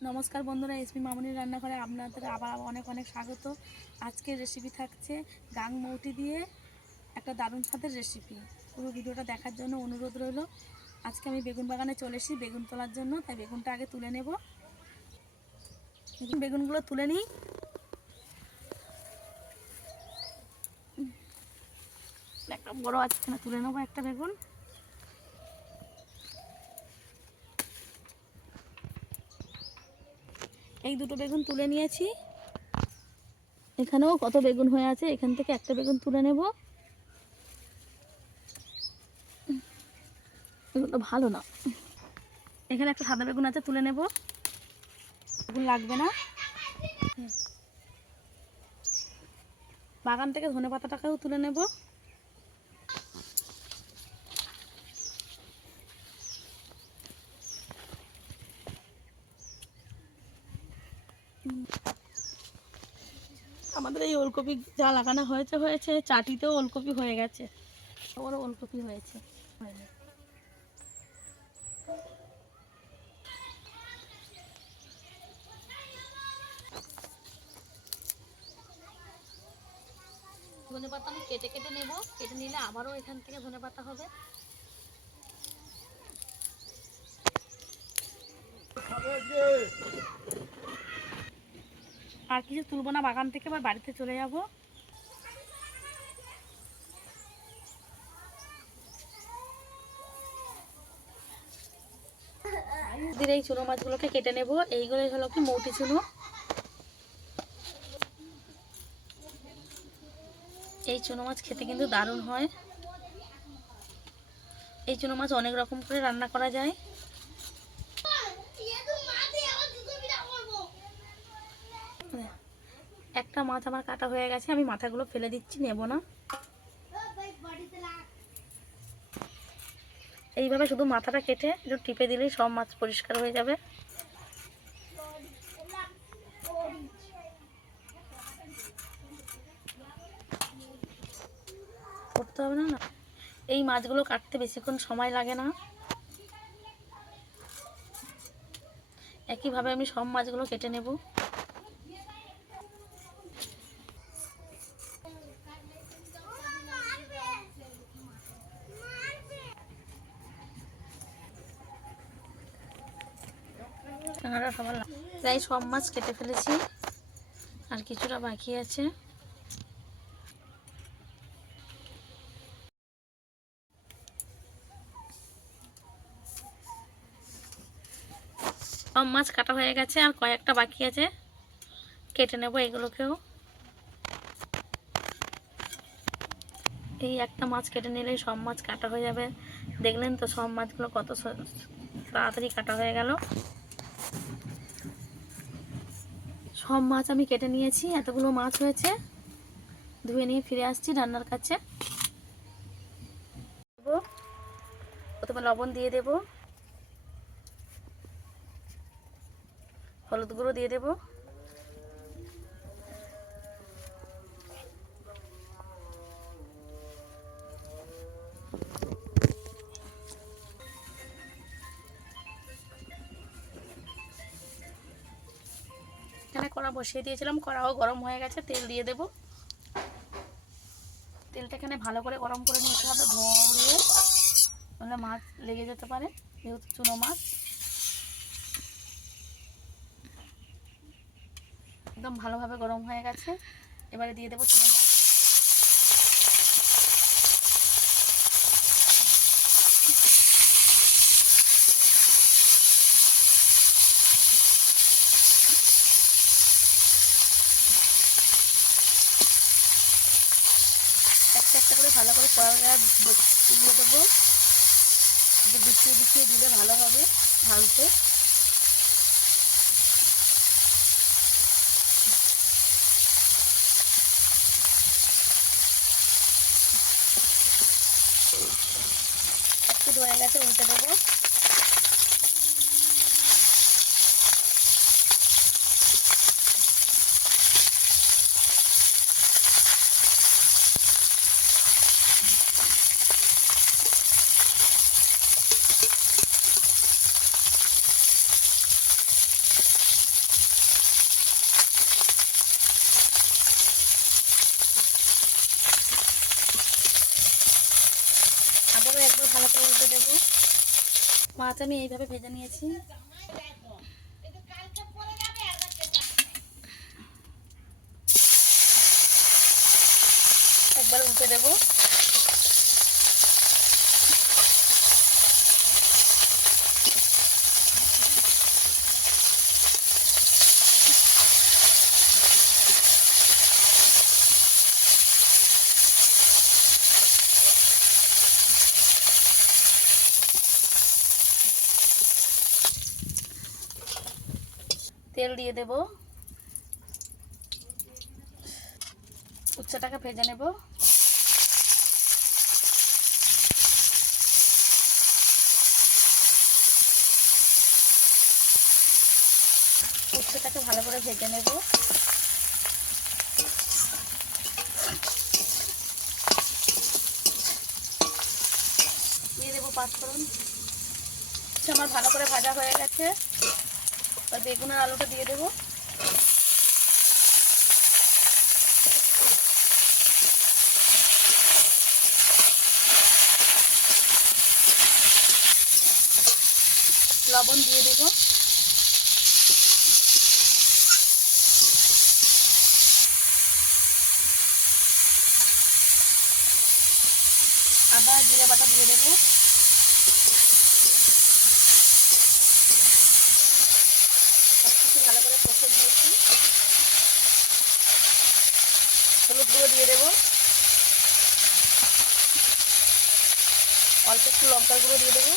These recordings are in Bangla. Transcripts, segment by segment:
নমস্কার বন্ধুরা, এসপি মামুনির রান্নাঘরে আপনাদের আবার অনেক অনেক স্বাগত। আজকের রেসিপি থাকছে গাং মৌটি দিয়ে একটা দারুণ স্বাদের রেসিপি। পুরো ভিডিওটা দেখার জন্য অনুরোধ রইল। আজকে আমি বেগুন বাগানে চলে এসেছি বেগুন তোলার জন্য, তাই বেগুনটা আগে তুলে নেব। বেগুনগুলো তুলে নিই। একটা বড় আছে না, তুলে নেবো একটা বেগুন। এই দুটো বেগুন তুলে নিয়েছি। এখানেও কত বেগুন হয়ে আছে, এখান থেকে একটা বেগুন তুলে নেব। বেগুনটা ভালো না। এখানে একটা সাদা বেগুন আছে, তুলে নেব। বেগুন লাগবে না। বাগান থেকে ধনে পাতাটাকেও তুলে নেব। আমাদের এই ওলকপি যা লাগানো হয়েছে চাটিতেও ওলকপি হয়ে গেছে, ওরও ওলকপি হয়েছে। ধনে পাতা আমি কেটে কেটে নেব, কেটে নিলে আবারও এখান থেকে ধনে পাতা হবে। আর কিছু তুলবো না বাগান থেকে, এবার বাড়িতে চলে যাব। ধীরে এই চুনো মাছগুলোকে কেটে নেব। এইগুলোই হলো কি মৌটি চুনো। এই চুনো মাছ খেতে কিন্তু দারুণ হয়। এই চুনো মাছ অনেক রকম করে রান্না করা যায়। একটা মাছ আমার কাটা হয়ে গেছে, আমি মাথাগুলো ফেলে দিচ্ছি, নেব না। এইভাবে শুধু মাথাটা কেটে একটু টিপে দিলেই সব মাছ পরিষ্কার হয়ে যাবে। করতে হবে না। এই মাছগুলো কাটতে বেশিক্ষণ সময় লাগে না। একইভাবে আমি সব মাছগুলো কেটে নেব। প্রায় সব মাছ কেটে ফেলেছি, আর কিছুটা বাকি আছে। সব মাছ কাটা হয়ে গেছে, আর কয়েকটা বাকি আছে, কেটে নেব এগুলোকেও। এই একটা মাছ কেটে নিলেই সব মাছ কাটা হয়ে যাবে। দেখলেন তো সব মাছগুলো কত তাড়াতাড়ি কাটা হয়ে গেল। সব মাছ আমি কেটে নিয়েছি, এতগুলো মাছ হয়েছে। ধুয়ে নিয়ে ফিরে আসছি রান্নার কাছে। প্রথমে লবণ দিয়ে দেব, হলুদ গুঁড়ো দিয়ে দেব, এখানে কড়া বসিয়ে দিয়েছিলাম, কড়াও গরম হয়ে গেছে। তেল দিয়ে দেব। তেলটা এখানে ভালো করে গরম করে নিতে হবে, ধোঁয়া উড়িয়ে, তাহলে মাছ লেগে যেতে পারে, যেহেতু চুনো মাছ। একদম ভালোভাবে গরম হয়ে গেছে। এবারে দিয়ে দেবো চুনো মাছ। একটা একটা করে ভালো করে কড়ার গায়ে দিয়ে দেবো। বিছিয়ে বিছিয়ে দিলে ভালো হবে ভাজতে। একটু ধরে গেছে, উল্টে দেবো। মাছ আমি এইভাবে ভেজে নিয়েছি। একবার উল্টে দেবো। তেল দিয়ে দেব। উচ্ছেটাকে ভেজে নেব। উচ্ছেটাকে ভালো করে ভেজে নেব। দিয়ে দেবো পাঁচফোড়ন। আমার ভালো করে ভাজা হয়ে গেছে। আর বেগুন আর আলুটা দিয়ে দেবো। লবণ দিয়ে দেবো। আদা জিরে বাটা দিয়ে দেবো। সব কিছু ভালো করে কষে নিয়েছি। হলুদ গুঁড়ো দিয়ে দেবো। অল্প একটু লঙ্কার গুঁড়ো দিয়ে দেবো।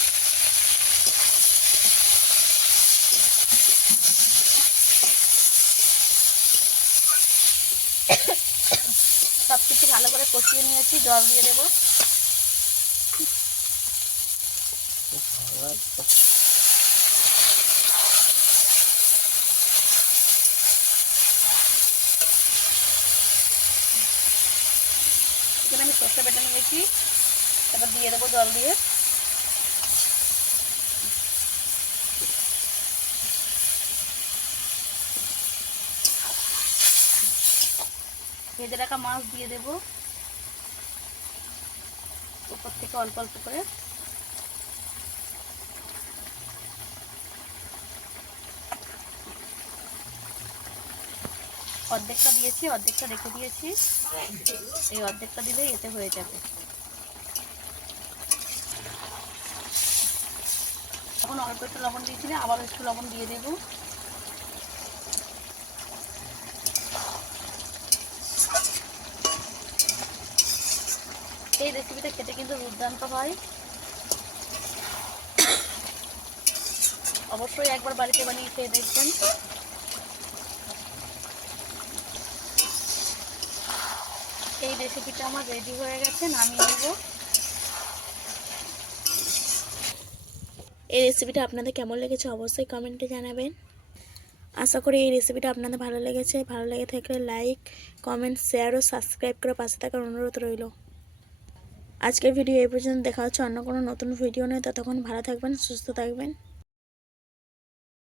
সব কিছু ভালো করে কষিয়ে নিয়েছি। জল দিয়ে দেবো। এখানে আমি সর্ষে বেটে নিয়েছি। তারপর দিয়ে দেবো জল দিয়ে। ভেজে রাখা মাছ দিয়ে দেবো উপর থেকে অল্প অল্প করে। অর্ধেকটা দিয়েছি, অর্ধেকটা রেখে দিয়েছি। এই অর্ধেকটা দিলেই এতে হয়ে যাবে। এখন অল্প একটু লবণ দিয়েছিলে, আবার একটু লবণ দিয়ে দেবো। এই রেসিপিটা খেতে কিন্তু দুর্দান্ত হয়। অবশ্যই একবার বাড়িতে বানিয়ে খেয়ে দেখবেন। এই রেসিপিটা আমার রেডি হয়ে গেছে, নামিয়ে নেব। এই রেসিপিটা আপনাদের কেমন লেগেছে অবশ্যই কমেন্টে জানাবেন। আশা করি এই রেসিপিটা আপনাদের ভালো লেগেছে। ভালো লেগে থাকলে লাইক, কমেন্ট, শেয়ার ও সাবস্ক্রাইব করে পাশে থাকার অনুরোধ রইল। আজকের ভিডিও এই পর্যন্ত। দেখা হচ্ছে অন্য কোনো নতুন ভিডিও নিয়ে। ততক্ষণ ভালো থাকবেন, সুস্থ থাকবেন।